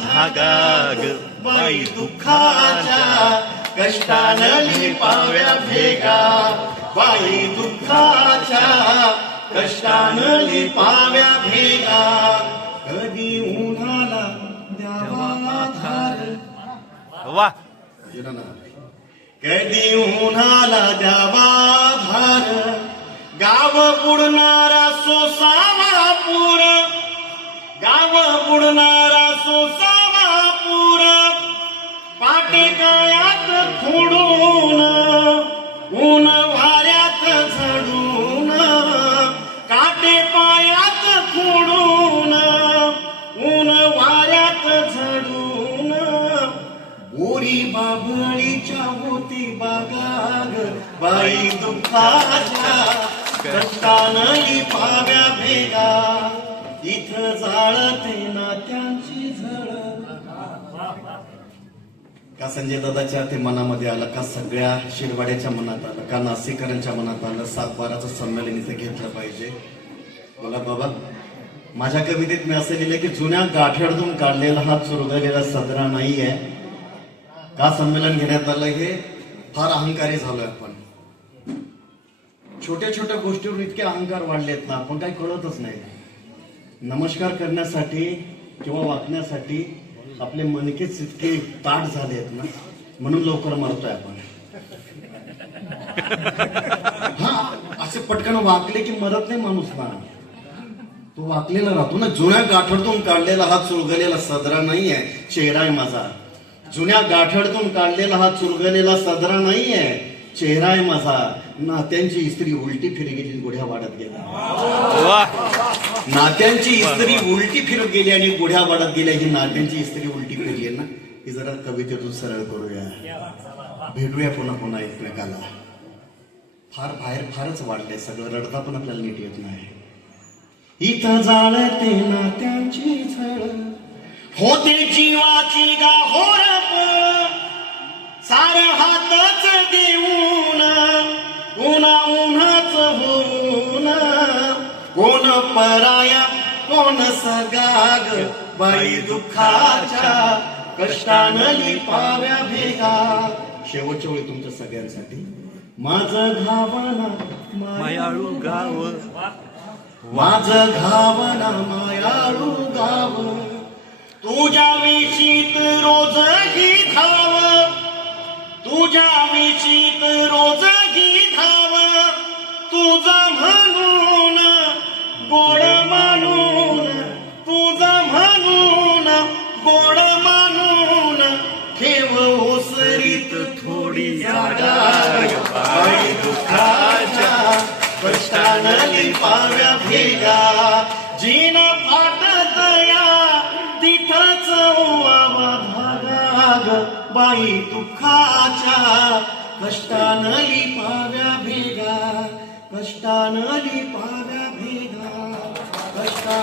धागा ग बाई दुःखाच्या, कष्टानं लिपाव्या भेगा बाई दुःखाच्या, कष्टानं लिपाव्या भेगा. कधी उन्हाला द्यावा धार, वा कधी उन्हाला द्यावा धार, गाव बुडणारा सोसावा पूर, गाव बुडणारा सोसावा पूर, पाटे काळ्यात खोडून ऊन वाऱ्यात झडून, काटे पायात खोडून ऊन वाऱ्यात झडून, बोरी बाभळीच्या होती बागाग बाई दुःखाच्या, कष्टानं लिपाव्या भेगा, इथं जाळते नात्यांची झळ. का संजय दादाच्या ते मनामध्ये आलं, का सगळ्या शिरवाड्याच्या मनात आलं, का नाशिकरांच्या मनात आलं, 7/12चं संमेलन इथे घेतलं पाहिजे. बोला बाबा, माझ्या कवितेत मी असं लिहिलं की जुन्या गाठ्यातून काढलेला हा चुरगलेला सदरा नाहीये. का संमेलन घेण्यात आलं हे फार अहंकारी झालोय आपण. छोट्या छोट्या गोष्टीवर इतके अहंकार वाढलेत ना, आपण काही कळतच नाही. नमस्कार करण्यासाठी किंवा वाकण्यासाठी आपले मनकेच इतके ताट झाले आहेत ना, म्हणून लवकर मरतोय आपण. हा, असे पटकन वाकले की मरत नाही माणूस ना, तो वाकलेला राहतो ना. जुन्या गाठडतून काढलेला हा चुरगलेला सदरा नाहीये, चेहरा आहे माझा. जुन्या गाठडतून काढलेला हा चुरगलेला सदरा नाहीये, चेहरा आहे माझा. नात्यांची इस्त्री उलटी फिर गेली, गुढ्या वाढत गेल्या. नात्यांची इस्त्री उलटी फिरत गेली आणि गुढ्या वाढत गेल्या. ही नात्यांची इस्त्री उलटी फिरली ना, ही जरा कवितेतून सरळ करूया, भेटूया पुन्हा पुन्हा एकमेकाला. फार बाहेर फारच वाढलंय सगळं, रडता पण आपल्याला नीट येत नाही. इथं जाळते नात्यांची झळ, होते जीवाची गाहोरप, सार हातच देऊन उन्हा उन्हाच होऊन, कोण पराया कोण सगाग बाई दुःखाच्या, कष्टानं लिपाव्या भेगा. शेवटच्या वेळी तुमच्या सगळ्यांसाठी. माझं घावना मायाळू गाव, माझं घावना मायाळू गाव, तुझ्या विशीत रोजही धाव, तुझ्या विशीत रोजही धाव, तुझा म्हणून गोड मानून, तुझा म्हणून गोड मानून, ठेव ओसरीत थोडी जागा बाई दुःखाच्या, कष्टानं लिपाव्या भेगा. जीन फाटत या तिथंच ओवावा धागा बाई दुःखाच्या, कष्टानं लिपाव्या भेगा, कष्टानं लिपाव्या भेगा, कष्टा